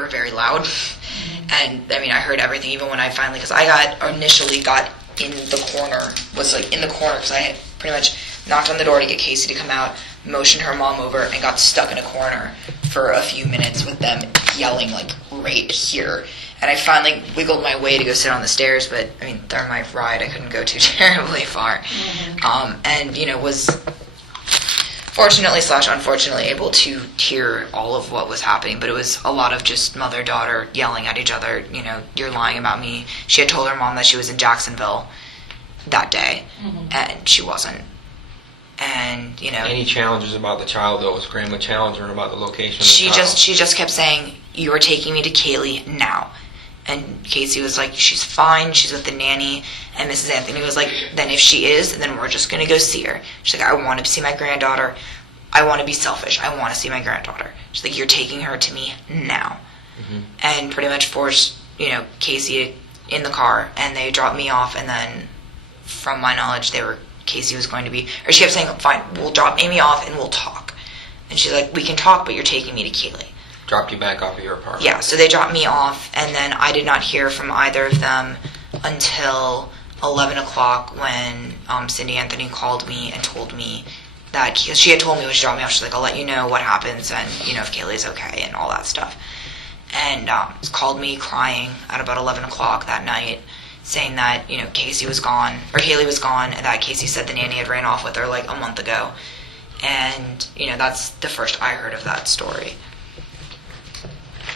were very loud. And, I mean, I heard everything, even when I finally, because I initially got in the corner, was like in the corner, because I had pretty much knocked on the door to get Casey to come out, motioned her mom over, and got stuck in a corner for a few minutes with them yelling, like, right here. And I finally wiggled my way to go sit on the stairs, but, I mean, during my ride, I couldn't go too terribly far. Mm-hmm. And, you know, was fortunately / unfortunately able to hear all of what was happening, but it was a lot of just mother-daughter yelling at each other, you know, you're lying about me. She had told her mom that she was in Jacksonville that day, and she wasn't. And, you know... Any challenges about the child, though? Was Grandma challenging her about the location of the child? She just kept saying, you are taking me to Caylee now. And Casey was like, she's fine, she's with the nanny. And Mrs. Anthony was like, then if she is, then we're just going to go see her. She's like, I want to see my granddaughter. I want to be selfish. I want to see my granddaughter. She's like, you're taking her to me now. Mm-hmm. And pretty much forced, you know, Casey in the car, and they dropped me off. And then, from my knowledge, Casey was going to be, or she kept saying, fine, we'll drop Amy off and we'll talk. And she's like, we can talk, but you're taking me to Caylee. Dropped you back off of your apartment. Yeah, so they dropped me off, and then I did not hear from either of them until 11 o'clock when Cindy Anthony called me and told me that, she had told me when she dropped me off, she's like, I'll let you know what happens and, you know, if Kaylee's okay and all that stuff. And called me crying at about 11 o'clock that night, saying that, you know, Casey was gone, or Caylee was gone, and that Casey said the nanny had ran off with her like a month ago. And, you know, that's the first I heard of that story.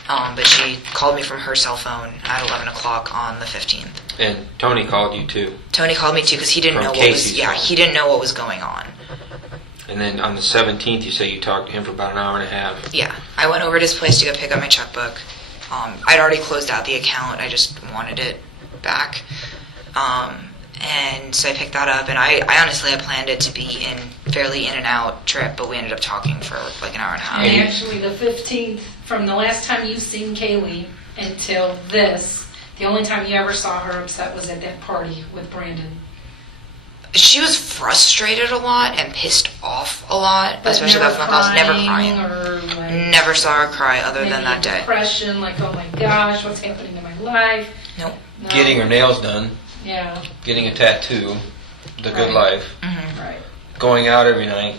But she called me from her cell phone at 11 o'clock on the 15th. And Tony called you too? Tony called me too because he didn't know he didn't know what was going on. And then on the 17th, you say you talked to him for about an hour and a half. Yeah. I went over to his place to go pick up my checkbook. I'd already closed out the account. I just wanted it back. And so I picked that up, and I honestly had planned it to be fairly in and out trip, but we ended up talking for like an hour and a half. And actually the 15th, from the last time you've seen Caylee until this, the only time you ever saw her upset was at that party with Brandon. She was frustrated a lot and pissed off a lot, but especially about phone calls. Never crying. Like, never saw her cry other than that day. Depression, like, oh my gosh, what's happening in my life? Nope. No. Getting her nails done. Yeah. Getting a tattoo. The good life. Mm-hmm. Right. Going out every night.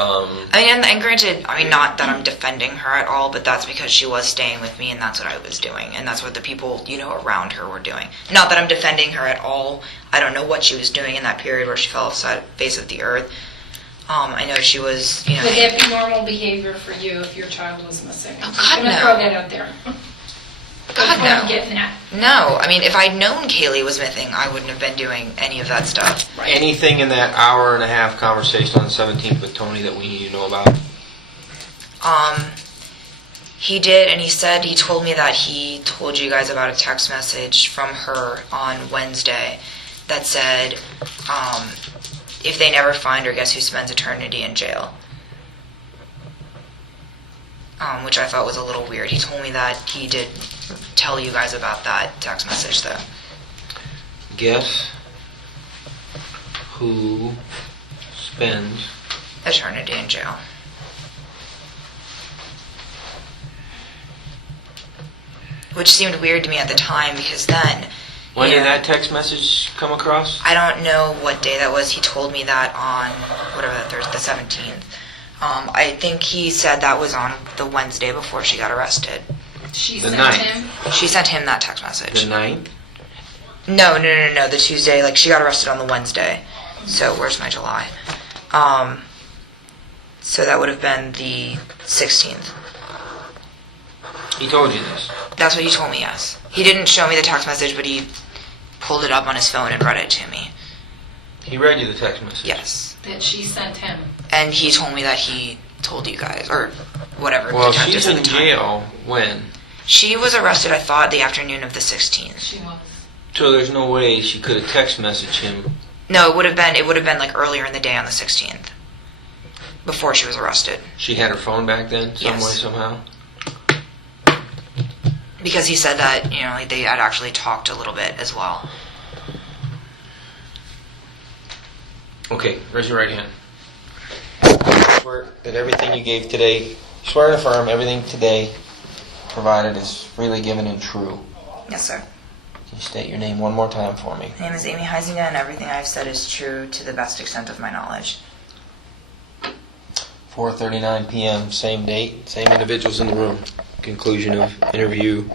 I mean, and granted, I mean, not that I'm defending her at all, but that's because she was staying with me, and that's what I was doing, and that's what the people, you know, around her were doing. Not that I'm defending her at all. I don't know what she was doing in that period where she fell off the face of the earth. I know she was, you know... Would that be normal behavior for you if your child was missing? Oh, God, I'm no. going to throw that out there. God, no. I'm getting at. No. I mean, if I'd known Caylee was missing, I wouldn't have been doing any of that stuff. Right. Anything in that hour and a half conversation on the 17th with Tony that we need to know about? He did, and he told me that he told you guys about a text message from her on Wednesday that said, if they never find her, guess who spends eternity in jail? Which I thought was a little weird. He told me that he did tell you guys about that text message, though. Guess who spends eternity in jail. Which seemed weird to me at the time, because then... When did that text message come across? I don't know what day that was. He told me that on, whatever, the 17th. I think he said that was on the Wednesday before she got arrested. She The sent 9th. him? She sent him that text message. The 9th? No, the Tuesday. Like, she got arrested on the Wednesday. So, where's my July? So that would have been the 16th. He told you this? That's what he told me, yes. He didn't show me the text message, but he pulled it up on his phone and read it to me. He read you the text message? Yes. That she sent him. And he told me that he told you guys, or whatever. Well, she's in jail when? She was arrested, I thought, the afternoon of the 16th. She was. So there's no way she could have text messaged him. No, it would have been like earlier in the day on the 16th. Before she was arrested. She had her phone back then, some way, somehow? Because he said that, you know, they had actually talked a little bit as well. Okay, raise your right hand. Swear that everything you gave today, swear and affirm everything today provided is freely given and true. Yes, sir. Can you state your name one more time for me? My name is Amy Huizenga, and everything I've said is true to the best extent of my knowledge. 4:39 p.m., same date, same individuals in the room. Conclusion of interview.